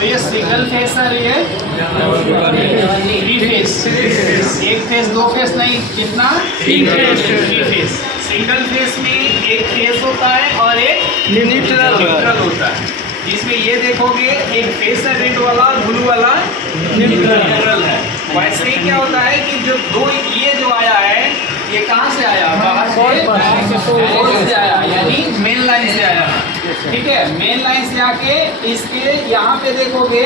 तो ये single phase है, ये थ्री फेस, एक फेस दो फेस नहीं, कितना? Three phase. सिंगल फेस में एक फेस होता है और एक न्यूट्रल होता है। इसमें ये देखोगे एक फेस है रेड वाला, ब्लू वाला न्यूट्रल है। वैसे ही क्या होता है कि जो दो ये जो आया है, ये कहाँ से आया? बाहर से आया, यानी मेन लाइन से आया। ठीक है, मेन लाइन से आके इसके यहाँ पे देखोगे,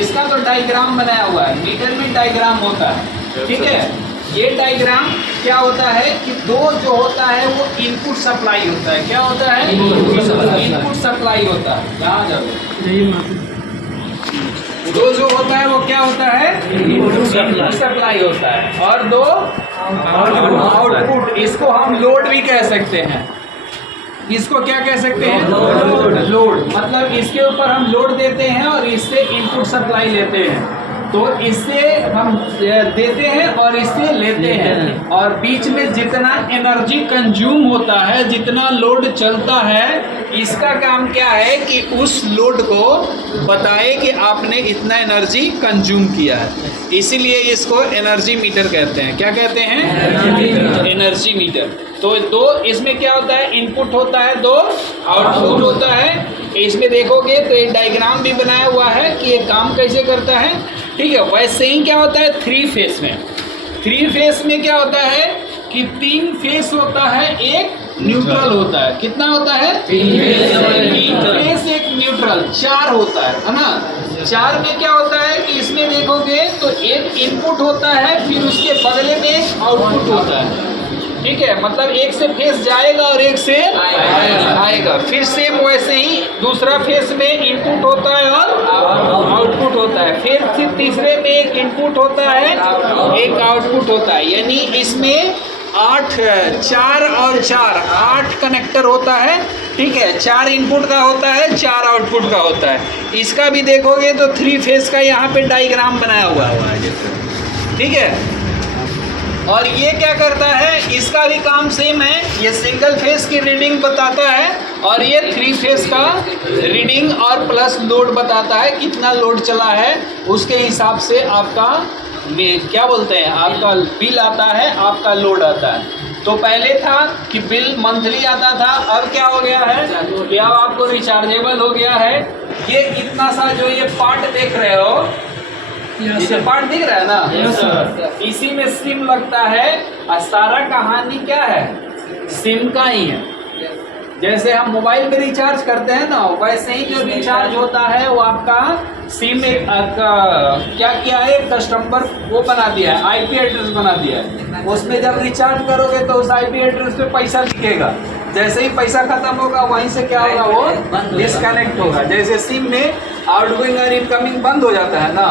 इसका तो डायग्राम बनाया हुआ है, मीटर में डायग्राम होता है। ठीक है, ये डायग्राम क्या होता है कि दो जो होता है वो इनपुट सप्लाई होता है। क्या होता है? इनपुट सप्लाई होता है। कहाँ जाओगे? दो जो होता है वो क्या होता है? इनपुट सप्लाई होता है, और दो आउटपुट। इसको हम लोड भी कह सकते हैं। इसको क्या कह सकते हैं? लोड। मतलब इसके ऊपर हम लोड देते हैं और इससे इनपुट सप्लाई लेते हैं। तो इससे हम देते हैं और इससे लेते हैं, और बीच में जितना एनर्जी कंज्यूम होता है, जितना लोड चलता है, इसका काम क्या है कि उस लोड को बताए कि आपने इतना एनर्जी कंज्यूम किया है। इसीलिए इसको एनर्जी मीटर कहते हैं। क्या कहते हैं? Energy meter. तो दो इसमें क्या होता है? इनपुट होता है, दो आउटपुट होता है। इसमें देखोगे तो एक डायग्राम भी बनाया हुआ है कि ये काम कैसे करता है। ठीक है, वैसे ही क्या होता है थ्री फेस में? थ्री फेस में क्या होता है कि तीन फेस होता है, एक न्यूट्रल होता है। कितना होता है? तीन फेस एक न्यूट्रल, चार होता है ना। चार में क्या होता है कि इसमें देखोगे तो एक इनपुट होता है, फिर उसके बदले में एक आउटपुट होता है। ठीक है, मतलब एक से फेस जाएगा और एक से आएगा। फिर सेम वैसे ही दूसरा फेस में इनपुट होता है और आउटपुट होता है। फिर तीसरे में एक इनपुट होता है, एक आउटपुट होता है। यानी इसमें चार और चार, 8 कनेक्टर होता है। ठीक है, 4 इनपुट का होता है, 4 आउटपुट का होता है। इसका भी देखोगे तो थ्री फेस का यहाँ पे डायग्राम बनाया हुआ है। ठीक है, और ये क्या करता है? इसका भी काम सेम है। ये सिंगल फेस की रीडिंग बताता है और ये थ्री फेस का रीडिंग और प्लस लोड बताता है, कितना लोड चला है उसके हिसाब से आपका क्या बोलते हैं, आपका बिल आता है, आपका लोड आता है। तो पहले था कि बिल मंथली आता था, अब क्या हो गया है कि अब आपको रिचार्जेबल हो गया है। ये इतना सा जो ये पार्ट देख रहे हो, ये पार्ट दिख रहा है ना, इसी में सिम लगता है। और सारा कहानी क्या है? सिम का ही है। जैसे हम मोबाइल में रिचार्ज करते हैं ना, वैसे ही जो रिचार्ज होता है वो आपका सिम एक क्या किया है, कस्टमर वो बना दिया है, आईपी एड्रेस बना दिया है। उसमें जब रिचार्ज करोगे तो उस आईपी एड्रेस पे पैसा दिखेगा। जैसे ही पैसा खत्म होगा वहीं से क्या होगा, वो डिस्कनेक्ट होगा। जैसे सिम में आउटगोइंग और इनकमिंग बंद हो जाता है ना,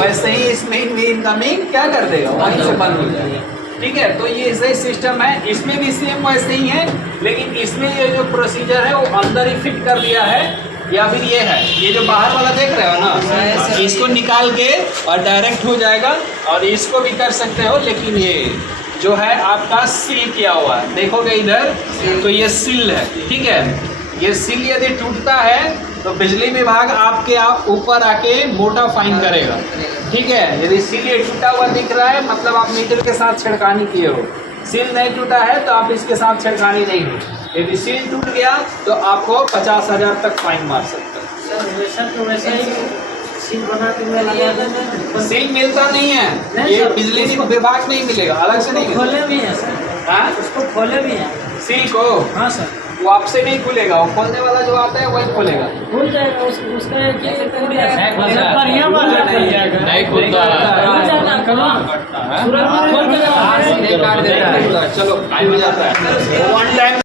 वैसे ही इसमें इनकमिंग क्या कर देगा, वहीं से बंद हो जाएगा। ठीक है, तो ये सही सिस्टम है। इसमें भी सेम वैसे ही है, लेकिन इसमें ये जो प्रोसीजर है वो अंदर ही फिट कर दिया है, या फिर ये है, ये जो बाहर वाला देख रहे हो ना, इसको निकाल के और डायरेक्ट हो जाएगा। और इसको भी कर सकते हो, लेकिन ये जो है आपका सील किया हुआ है, देखोगे इधर तो ये सील है। ठीक है, ये सील यदि टूटता है तो बिजली विभाग आपके ऊपर आके मोटा फाइन करेगा। ठीक है, यदि सील ये टूटा हुआ दिख रहा है, मतलब आप मीटर के साथ छेड़खानी किए हो। सील नहीं टूटा है तो आप इसके साथ छेड़खानी नहीं हो। यदि सील टूट गया तो आपको 50,000 तक फाइन मार सकता है। सील मिलता नहीं है, ये बिजली विभाग में ही मिलेगा, अलग से नहीं। खोले भी है सर? हाँ, उसको खोले भी है सील को? हाँ सर, वो आपसे नहीं खुलेगा, वो खोलने वाला जो आता है वही खोलेगा। खुल जाएगा। उसका बढ़िया बात है, नहीं खुलता है। चलो हो जाता है वन टाइम।